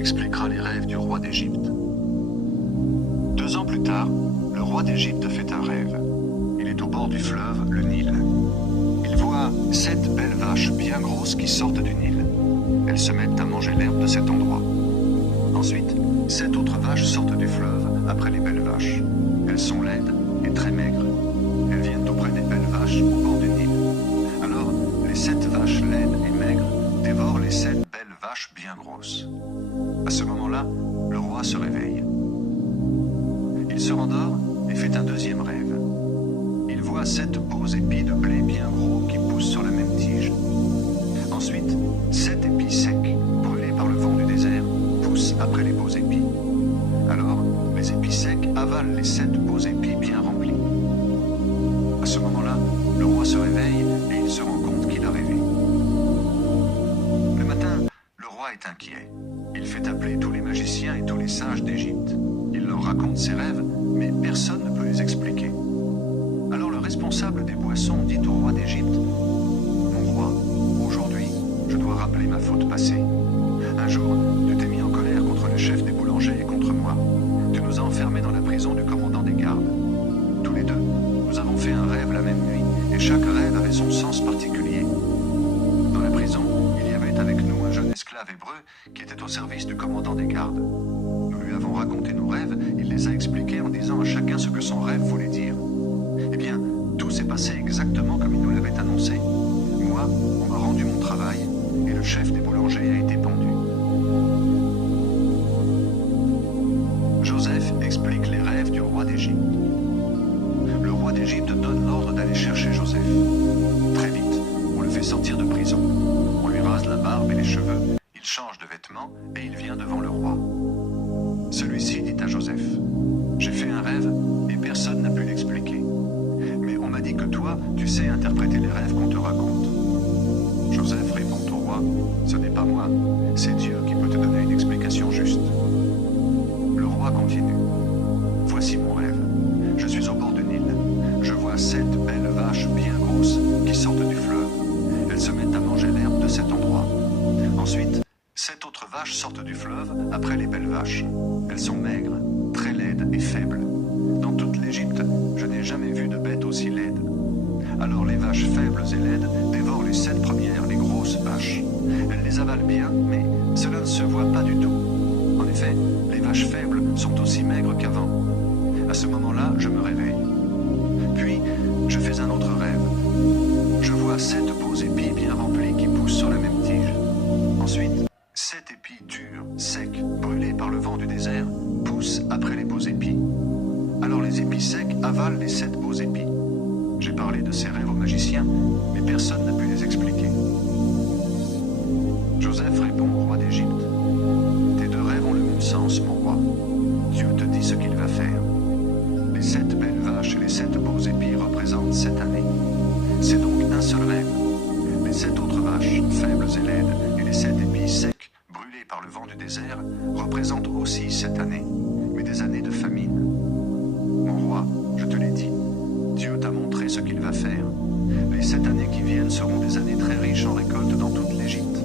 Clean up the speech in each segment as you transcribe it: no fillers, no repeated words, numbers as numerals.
expliquera les rêves du roi d'Égypte. 2 ans plus tard, le roi d'Égypte fait un rêve. Il est au bord du fleuve, le Nil. Il voit 7 belles vaches bien grosses qui sortent du Nil. Elles se mettent à manger l'herbe de cet endroit. Ensuite, 7 autres vaches sortent du fleuve après les belles vaches. Elles sont laides et très maigres. Elles viennent auprès des belles vaches au bord du Nil. Alors, les 7 vaches laides et maigres dévorent les 7 belles vaches bien grosses. À ce moment-là, le roi se réveille. Il se rendort et fait un deuxième rêve. Il voit 7 beaux épis de blé bien gros qui poussent sur la même tige. Ensuite, 7 épis secs, brûlés par le vent du désert, poussent après les beaux épis. Alors, les épis secs avalent les 7 beaux épis bien remplis. À ce moment-là, le roi se réveille et il se rend compte qu'il a rêvé. Le matin, le roi est inquiet. Il fait appeler tous les magiciens et tous les sages d'Égypte. Il leur raconte ses rêves, mais personne ne peut les expliquer. Alors le responsable des boissons dit au roi d'Égypte: « Mon roi, aujourd'hui, je dois rappeler ma faute passée. Un jour, tu t'es mis en colère contre le chef des boulangers et contre moi. Tu nous as enfermés dans la prison du commandant des gardes. Tous les deux, nous avons fait un rêve la même nuit, et chaque rêve avait son sens particulier. Dans la prison, il y avait avec nous un jeune esclave hébreu qui était au service du commandant des gardes. Nous lui avons raconté nos rêves, il les a expliqués en disant à chacun ce que son rêve voulait dire. Eh bien, tout s'est passé exactement comme il nous l'avait annoncé. Moi, on m'a rendu mon travail, et le chef des boulangers a été pendu. » Joseph explique les rêves du roi d'Égypte. Le roi d'Égypte donne l'ordre d'aller chercher Joseph. Très vite, on le fait sortir de prison. On lui rase la barbe et les cheveux, il change de vêtements et il vient devant le roi. Celui-ci dit à Joseph: « J'ai fait un rêve et personne n'a pu l'expliquer. Mais on m'a dit que toi, tu sais interpréter les rêves qu'on te raconte. » Joseph répond au roi: « Ce n'est pas moi, c'est Dieu qui peut te donner une explication juste. » Le roi continue: « Voici mon rêve. Je suis au bord du Nil. Je vois 7 belles vaches bien grosses qui sortent du fleuve. Elles se mettent à manger l'herbe de cet endroit. Ensuite, 7 autres vaches sortent du fleuve après les belles vaches. Elles sont maigres, très laides et faibles. Dans toute l'Égypte, je n'ai jamais vu de bête aussi laide. Alors les vaches faibles et laides dévorent les 7 premières, les grosses vaches. Elles les avalent bien, mais cela ne se voit pas du tout. En effet, les vaches faibles sont aussi maigres qu'avant. À ce moment-là, je me réveille. Puis, je fais un autre rêve. Je vois 7 beaux épis bien remplis qui poussent sur la même tige. Ensuite, 7 épis durs, secs, brûlés par le vent du désert, poussent après les beaux épis. Alors les épis secs avalent les 7 beaux épis. J'ai parlé de ces rêves aux magiciens, mais personne n'a pu les expliquer. » Joseph répond au roi d'Égypte: « Tes 2 rêves ont le même sens, mon roi. Dieu te dit ce qu'il va faire. Les 7 belles vaches et les 7 beaux épis représentent cette année. C'est donc un seul rêve. Les 7 autres vaches, faibles et laides, et les 7 épis secs, brûlés par le vent du désert, représentent aussi cette année, mais des années de famine. Mon roi, je te l'ai dit, Dieu t'a montré ce qu'il va faire. Les 7 années qui viennent seront des années très riches en récoltes dans toute l'Égypte.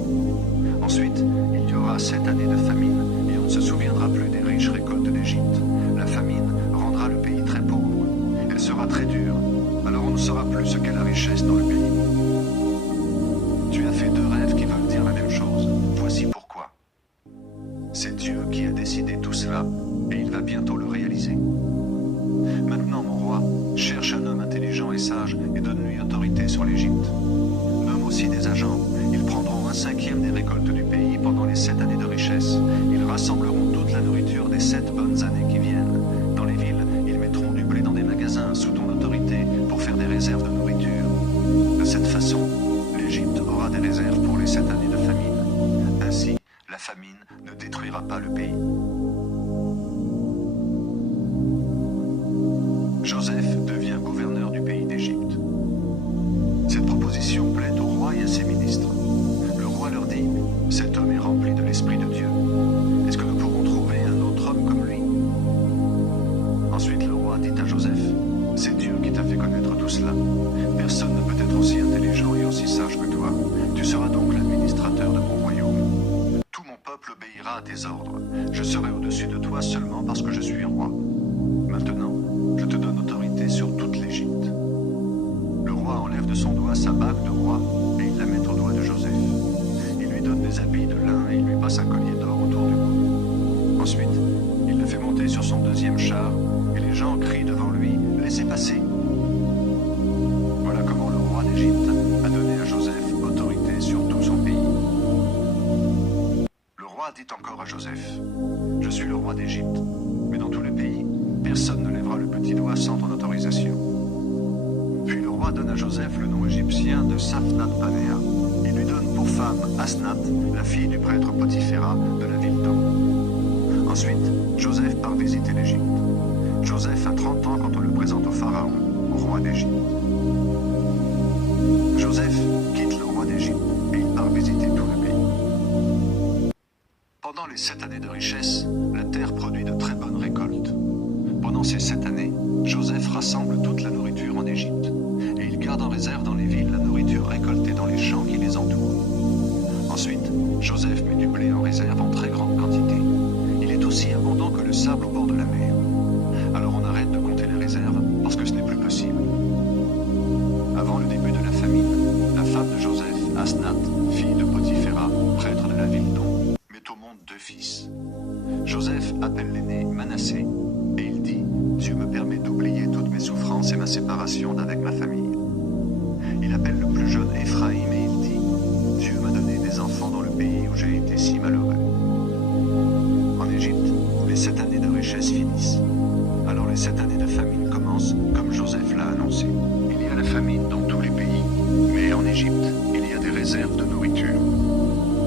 Ensuite, il y aura 7 années de famine, et on ne se souviendra plus des riches récoltes d'Égypte. La famine rendra le pays très pauvre. Elle sera très dure, alors on ne saura plus ce qu'est la richesse dans le pays. Tu as fait 2 rêves qui veulent dire la même chose. Voici pourquoi. C'est Dieu qui a décidé tout cela, et il va bientôt le réaliser. Maintenant, mon roi, cherche un homme intelligent et sage et donne-lui autorité sur l'Égypte. Nomme aussi des agents. Ils prendront 1/5 des récoltes du pays pendant les 7 années de richesse. Ils rassembleront toute la nourriture des 7 bonnes années qui viennent. Dans les villes, ils mettront du blé dans des magasins sous ton autorité pour faire des réserves de nourriture. De cette façon, l'Égypte aura des réserves pour les 7 années de famine. Ainsi, la famine ne détruira pas le pays. » Joseph devient gouverneur du pays d'Égypte. Cette proposition plaît au roi et à ses ministres. Le roi leur dit: « Cet homme est rempli de l'Esprit de Dieu. Est-ce que nous pourrons trouver un autre homme comme lui ?» Ensuite le roi dit à Joseph: « C'est Dieu qui t'a fait connaître tout cela. Personne ne peut être aussi intelligent et aussi sage que toi. Tu seras donc l'administrateur de mon royaume. Tout mon peuple peuple obéira à tes ordres. Je serai au-dessus de toi seulement parce que je suis roi. Maintenant, je te donne autorité sur toute l'Égypte. Le roi enlève de son doigt sa bague de roi et il la met au doigt de Joseph. Il lui donne des habits de lin et il lui passe un collier d'or autour du cou. Ensuite, il le fait monter sur son deuxième char et les gens crient devant lui « Laissez passer !» Voilà comment le roi d'Égypte a donné à Joseph autorité sur tout son pays. Le roi dit encore à Joseph « Je suis le roi d'Égypte, mais dans tout le pays, personne ne lèvera le petit doigt sans ton autorisation. » Puis le roi donne à Joseph le nom égyptien de Saphnath-Panéa. Il lui donne pour femme Asnath, la fille du prêtre Potiphéra de la ville d'An. Ensuite, Joseph part visiter l'Égypte. Joseph a 30 ans quand on le présente au pharaon, au roi d'Égypte. Joseph quitte le roi d'Égypte et il part visiter tout le pays. Pendant les 7 années de richesse, la terre produit de très bonnes récoltes. Pendant ces 7 années, Joseph rassemble toute la nourriture en Égypte et il garde en réserve dans les villes la nourriture récoltée dans les champs qui les entourent. Ensuite, Joseph met du blé en réserve en très grande quantité. Il est aussi abondant que le sable au bord de la mer. Alors on arrête de compter les réserves parce que ce n'est plus possible. Avant le début de la famine, la femme de Joseph, Asnath, fille de Potiphéra, prêtre de la ville d'On, met au monde 2 fils. Joseph appelle l'aîné Manassé et il dit « Dieu me permet d'oublier toutes mes souffrances et ma séparation d'avec ma famille. » Il appelle le plus jeune Éphraïm et il dit « Dieu m'a donné des enfants dans le pays où j'ai été si malheureux. » En Égypte, les 7 années de richesse finissent. Alors les 7 années de famine commencent comme Joseph l'a annoncé. Il y a la famine dans tous les pays, mais en Égypte, il y a des réserves de nourriture.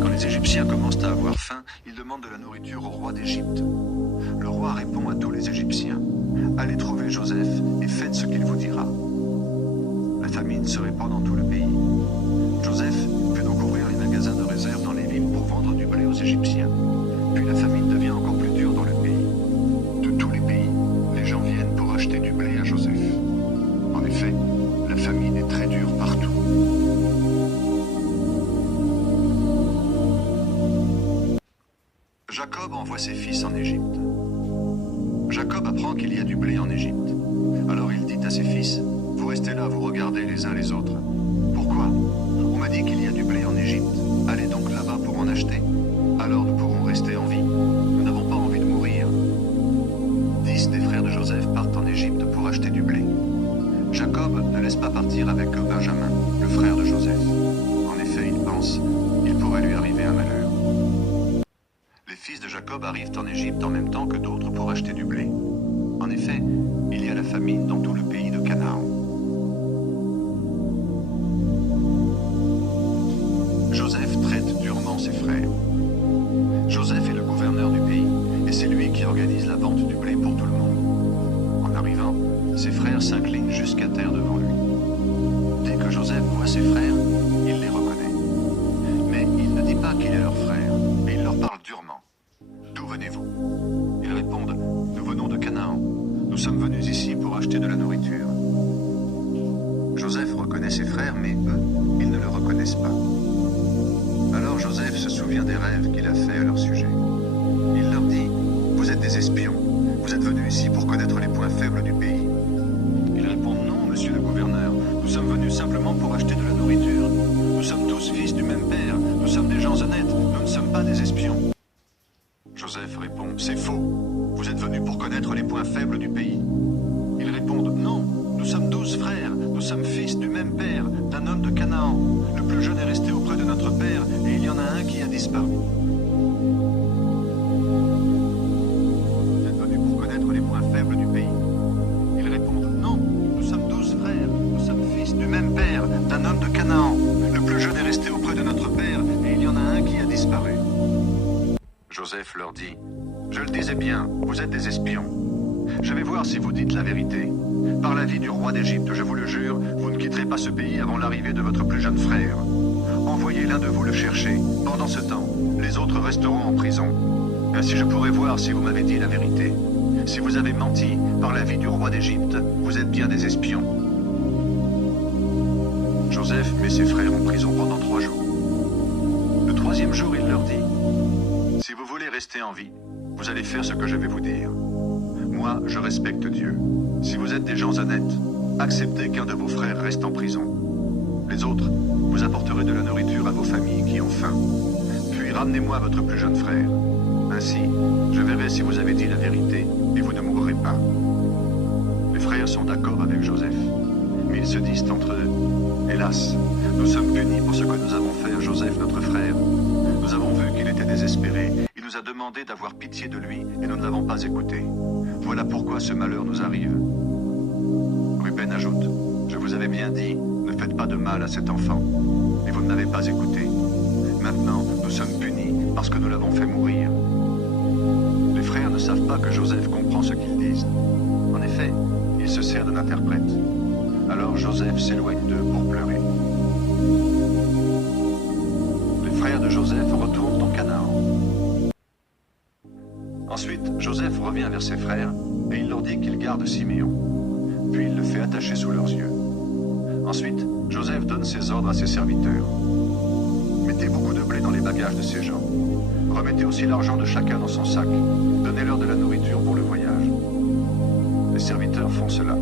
Quand les Égyptiens commencent à avoir faim, ils demandent de la nourriture au roi d'Égypte. Le roi répond à tous les Égyptiens « Allez trouver Joseph et faites ce qu'il vous dira. » La famine se répand dans tout le pays. Joseph fait donc ouvrir les magasins de réserve dans les villes pour vendre du blé aux Égyptiens. Puis la famine devient encore plus dure dans le pays. De tous les pays, les gens viennent pour acheter du blé à Joseph. En effet, la famine est très dure partout. Jacob envoie ses fils en Égypte. Jacob apprend qu'il y a du blé en Égypte. Alors il dit à ses fils, « Vous restez là, vous regardez les uns les autres. » « Pourquoi ? On m'a dit qu'il y a du blé en Égypte. Allez donc là-bas pour en acheter. Alors nous pourrons rester en vie. Nous n'avons pas envie de mourir. » 10 des frères de Joseph partent en Égypte pour acheter du blé. Jacob ne laisse pas partir avec eux Benjamin, le frère de Joseph. En effet, il pense, il pourrait lui arriver un malheur. Les fils de Jacob arrivent en Égypte en même temps que d'autres pour acheter du blé. En effet, il y a la famine dans tout le pays de Canaan. Joseph traite durement ses frères. Joseph est le gouverneur du pays et c'est lui qui organise la vente du blé pour tout le monde. En arrivant, ses frères s'inclinent jusqu'à terre devant lui. Dès que Joseph voit ses frères, il les reconnaît. Mais il ne dit pas qu'il est leur frère et il leur parle durement. « D'où venez-vous » Ils répondent « Nous venons de Canaan. Nous sommes venus ici pour acheter de la nourriture. » Joseph reconnaît ses frères, mais eux, ils ne le reconnaissent pas. Alors Joseph se souvient des rêves qu'il a faits à leur sujet. Il leur dit « Vous êtes des espions. Vous êtes venus ici pour connaître les points faibles du pays. » Ils répondent « Non, monsieur le gouverneur. Nous sommes venus simplement pour acheter de la nourriture. Nous sommes tous fils du même père. Nous sommes des gens honnêtes. Nous ne sommes pas des espions. » Joseph répond « C'est faux. Vous êtes venus pour connaître les points faibles du pays. » Ils répondent « Non, nous sommes 12 frères. Nous sommes fils du même père, d'un homme de Canaan. Le plus jeune est resté auprès de notre père et il y en a un qui a disparu. Vous êtes venus pour connaître les points faibles du pays. » Ils répondent « Non, nous sommes 12 frères. Nous sommes fils du même père, d'un homme de Canaan. Le plus jeune est resté auprès de notre père et il y en a un qui a disparu. » Joseph leur dit « Je le disais bien, vous êtes des espions. Je vais voir si vous dites la vérité. Par la vie du roi d'Égypte, je vous le jure, vous ne quitterez pas ce pays avant l'arrivée de votre plus jeune frère. Envoyez l'un de vous le chercher. Pendant ce temps, les autres resteront en prison. Ainsi je pourrai voir si vous m'avez dit la vérité. Si vous avez menti par la vie du roi d'Égypte, vous êtes bien des espions. » Joseph met ses frères en prison pendant 3 jours. Le 3e jour, il leur dit « Si rester en vie, vous allez faire ce que je vais vous dire. Moi, je respecte Dieu. Si vous êtes des gens honnêtes, acceptez qu'un de vos frères reste en prison. Les autres, vous apporterez de la nourriture à vos familles qui ont faim. Puis ramenez-moi votre plus jeune frère. Ainsi, je verrai si vous avez dit la vérité et vous ne mourrez pas. Les frères sont d'accord avec Joseph, mais ils se disent entre eux, hélas, nous sommes punis pour ce que nous avons fait à Joseph, notre frère. Nous avons vu qu'il était désespéré. Il nous a demandé d'avoir pitié de lui et nous ne l'avons pas écouté. Voilà pourquoi ce malheur nous arrive. Ruben ajoute, je vous avais bien dit, ne faites pas de mal à cet enfant. Et vous ne m'avez pas écouté. Maintenant, nous sommes punis parce que nous l'avons fait mourir. Les frères ne savent pas que Joseph comprend ce qu'ils disent. En effet, il se sert d'un interprète. Alors Joseph s'éloigne d'eux pour pleurer. Les frères de Joseph retournent en Canaan. Ensuite, Joseph revient vers ses frères et il leur dit qu'il garde Siméon. Puis il le fait attacher sous leurs yeux. Ensuite, Joseph donne ses ordres à ses serviteurs. Mettez beaucoup de blé dans les bagages de ces gens. Remettez aussi l'argent de chacun dans son sac. Donnez-leur de la nourriture pour le voyage. Les serviteurs font cela.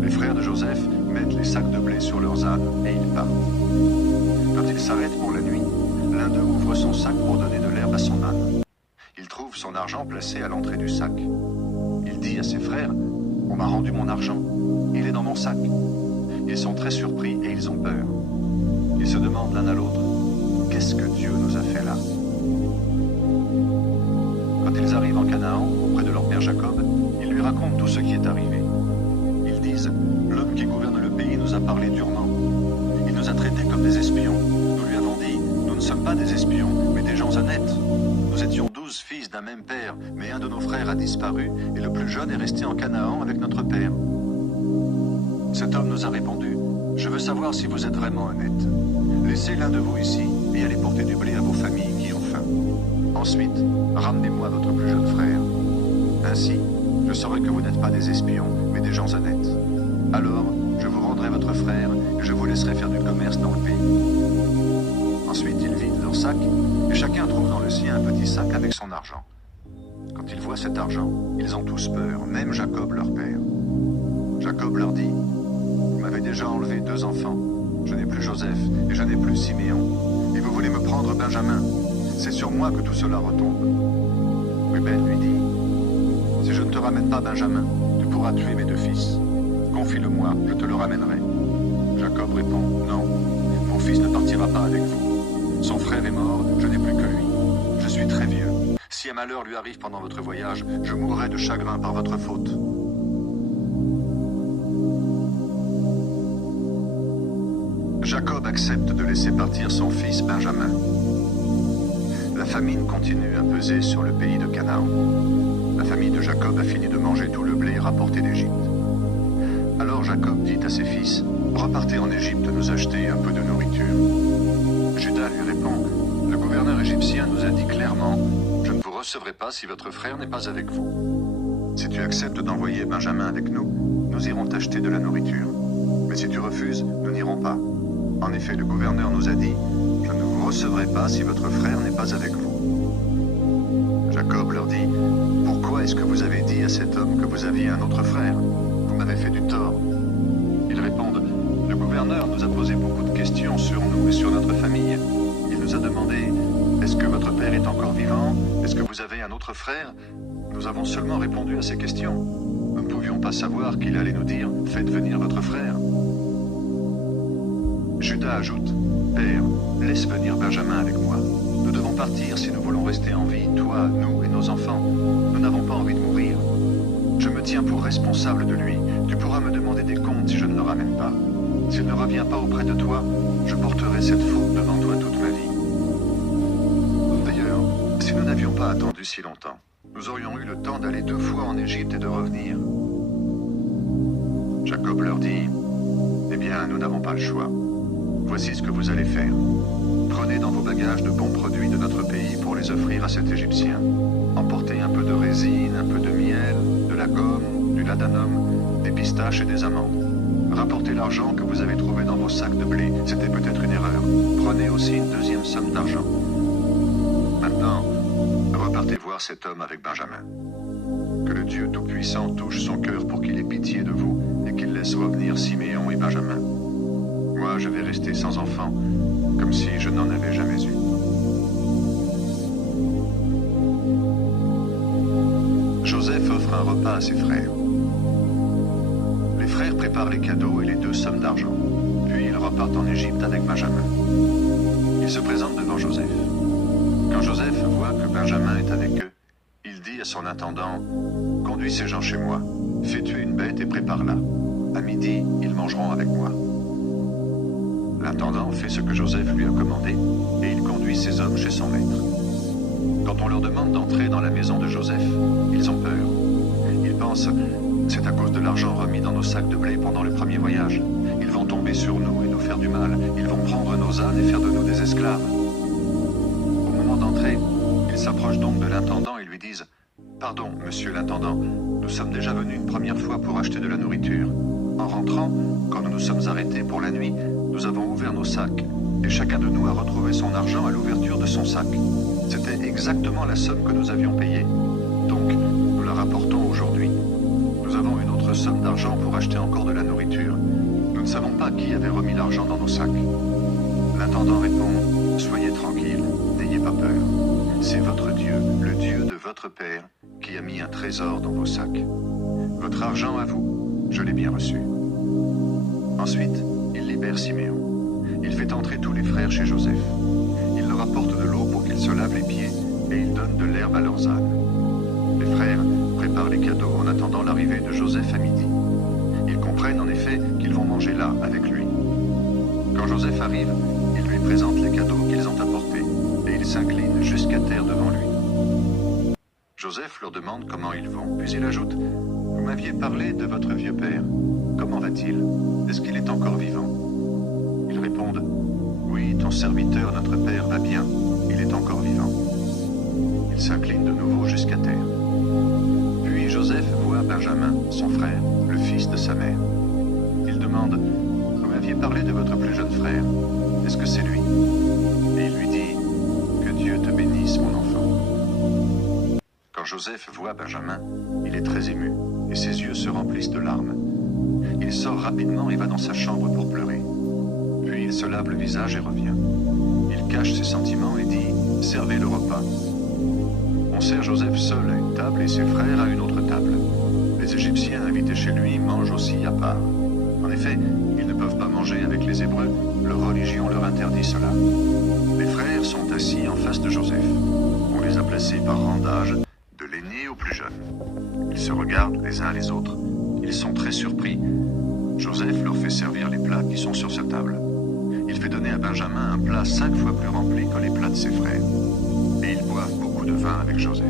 Les frères de Joseph mettent les sacs de blé sur leurs ânes et ils partent. Quand ils s'arrêtent pour la nuit, l'un d'eux ouvre son sac pour donner de l'herbe à son âne. Il trouve son argent placé à l'entrée du sac. Il dit à ses frères, « On m'a rendu mon argent. Il est dans mon sac. » Ils sont très surpris et ils ont peur. Ils se demandent l'un à l'autre, « Qu'est-ce que Dieu nous a fait là ?» Quand ils arrivent en Canaan, auprès de leur père Jacob, ils lui racontent tout ce qui est arrivé. Ils disent, « L'homme qui gouverne le pays nous a parlé durement. Il nous a traités comme des espions. Nous lui avons dit, nous ne sommes pas des espions, mais des gens honnêtes. Nous étions 12 fils d'un même père, mais un de nos frères a disparu, et le plus jeune est resté en Canaan avec notre père. » Cet homme nous a répondu, « Je veux savoir si vous êtes vraiment honnête. Laissez l'un de vous ici, et allez porter du blé à vos familles qui ont faim. Ensuite, ramenez-moi votre plus jeune frère. Ainsi, je saurai que vous n'êtes pas des espions, mais des gens honnêtes. Alors, je vous rendrai votre frère, et je vous laisserai faire du commerce dans le pays. » Ensuite, ils vident leur sac, et chacun trouve dans le sien un petit sac avec son argent. Quand ils voient cet argent, ils ont tous peur, même Jacob leur père. Jacob leur dit, « Vous m'avez déjà enlevé 2 enfants. Je n'ai plus Joseph, et je n'ai plus Siméon. Et vous voulez me prendre Benjamin. C'est sur moi que tout cela retombe. » Ruben lui dit, « Si je ne te ramène pas Benjamin, tu pourras tuer mes 2 fils. Confie-le-moi, je te le ramènerai. » Jacob répond, « Non, mon fils ne partira pas avec vous. Son frère est mort, je n'ai plus que lui. Je suis très vieux. Si un malheur lui arrive pendant votre voyage, je mourrai de chagrin par votre faute. » Jacob accepte de laisser partir son fils Benjamin. La famine continue à peser sur le pays de Canaan. La famille de Jacob a fini de manger tout le blé rapporté d'Égypte. Alors Jacob dit à ses fils, « Repartez en Égypte nous acheter un peu de nourriture. » Judas lui répond, « Le gouverneur égyptien nous a dit clairement, « Je ne vous recevrai pas si votre frère n'est pas avec vous. Si tu acceptes d'envoyer Benjamin avec nous, nous irons t'acheter de la nourriture. Mais si tu refuses, nous n'irons pas. En effet, le gouverneur nous a dit, « Je ne vous recevrai pas si votre frère n'est pas avec vous. » Jacob leur dit, « Pourquoi est-ce que vous avez dit à cet homme que vous aviez un autre frère? Vous m'avez fait du tort. » Ils répondent, « Le gouverneur nous a posé beaucoup de questions sur nous et sur notre famille. Il nous a demandé, « Est-ce que votre père est encore vivant? Est-ce que vous avez un autre frère? » Nous avons seulement répondu à ces questions. Nous ne pouvions pas savoir qu'il allait nous dire, « Faites venir votre frère. » Judas ajoute, « Père, laisse venir Benjamin avec moi. Nous devons partir si nous voulons rester en vie, toi, nous et nos enfants. Nous n'avons pas envie de mourir. Je me tiens pour responsable de lui. Tu pourras me demander des comptes si je ne le ramène pas. S'il ne revient pas auprès de toi, je porterai cette faute devant toi toute ma vie. » D'ailleurs, si nous n'avions pas attendu si longtemps, nous aurions eu le temps d'aller 2 fois en Égypte et de revenir. Jacob leur dit, « Eh bien, nous n'avons pas le choix. Voici ce que vous allez faire. Prenez dans vos bagages de bons produits de notre pays pour les offrir à cet Égyptien. Emportez un peu de résine, un peu de miel, de la gomme, du ladanum, des pistaches et des amandes. Rapportez l'argent que vous avez trouvé dans vos sacs de blé. C'était peut-être une erreur. Prenez aussi une 2e somme d'argent. Maintenant, partez voir cet homme avec Benjamin. Que le Dieu Tout-Puissant touche son cœur pour qu'il ait pitié de vous et qu'il laisse revenir Siméon et Benjamin. Moi, je vais rester sans enfant, comme si je n'en avais jamais eu. Joseph offre un repas à ses frères. Les frères préparent les cadeaux et les 2 sommes d'argent. Puis ils repartent en Égypte avec Benjamin. Ils se présentent devant Joseph. Quand Joseph voit que Benjamin est avec eux, il dit à son intendant, « Conduis ces gens chez moi, fais tuer une bête et prépare-la. À midi, ils mangeront avec moi. » L'intendant fait ce que Joseph lui a commandé et il conduit ses hommes chez son maître. Quand on leur demande d'entrer dans la maison de Joseph, ils ont peur. Ils pensent, c'est à cause de l'argent remis dans nos sacs de blé pendant le premier voyage. Ils vont tomber sur nous et nous faire du mal. Ils vont prendre nos ânes et faire de nous des esclaves. Au moment d'entrer, ils s'approchent donc de l'intendant et lui disent, « Pardon, monsieur l'intendant, nous sommes déjà venus une première fois pour acheter de la nourriture. En rentrant, quand nous nous sommes arrêtés pour la nuit, nous avons ouvert nos sacs, et chacun de nous a retrouvé son argent à l'ouverture de son sac. C'était exactement la somme que nous avions payée. Donc, nous la rapportons aujourd'hui. Nous avons une autre somme d'argent pour acheter encore de la nourriture. Nous ne savons pas qui avait remis l'argent dans nos sacs. » L'intendant répond, « Soyez tranquille, n'ayez pas peur. C'est votre Dieu, le Dieu de votre Père, qui a mis un trésor dans vos sacs. Votre argent à vous, je l'ai bien reçu. » Ensuite, il libère Siméon. Il fait entrer tous les frères chez Joseph. Il leur apporte de l'eau pour qu'ils se lavent les pieds et il donne de l'herbe à leurs ânes. Les frères préparent les cadeaux en attendant l'arrivée de Joseph à midi. Ils comprennent en effet qu'ils vont manger là avec lui. Quand Joseph arrive, il lui présente les cadeaux qu'ils ont apportés et il s'incline jusqu'à terre devant lui. Joseph leur demande comment ils vont, puis il ajoute, « Vous m'aviez parlé de votre vieux père. Comment va-t-il? Est-ce qu'il est encore vivant ?» Ils répondent, « Oui, ton serviteur, notre père, va bien. Il est encore vivant. » Il s'incline de nouveau jusqu'à terre. Puis Joseph voit Benjamin, son frère, le fils de sa mère. Il demande, « Vous m'aviez parlé de votre plus jeune frère. Est-ce que c'est lui? » Et il lui dit, « Que Dieu te bénisse, mon enfant. » Quand Joseph voit Benjamin, il est très ému, et ses yeux se remplissent de larmes. Il sort rapidement et va dans sa chambre pour pleurer. Puis il se lave le visage et revient. Il cache ses sentiments et dit, « Servez le repas. » On sert Joseph seul à une table et ses frères à une autre table. Les Égyptiens invités chez lui mangent aussi à part. En effet, ils ne peuvent pas manger avec les Hébreux, leur religion leur interdit cela. Les frères sont assis en face de Joseph. On les a placés par rang d'âge, de l'aîné au plus jeune. Ils se regardent les uns les autres. Ils sont très surpris. Joseph leur fait servir les plats qui sont sur sa table. Il fait donner à Benjamin un plat 5 fois plus rempli que les plats de ses frères. Et ils boivent beaucoup de vin avec Joseph.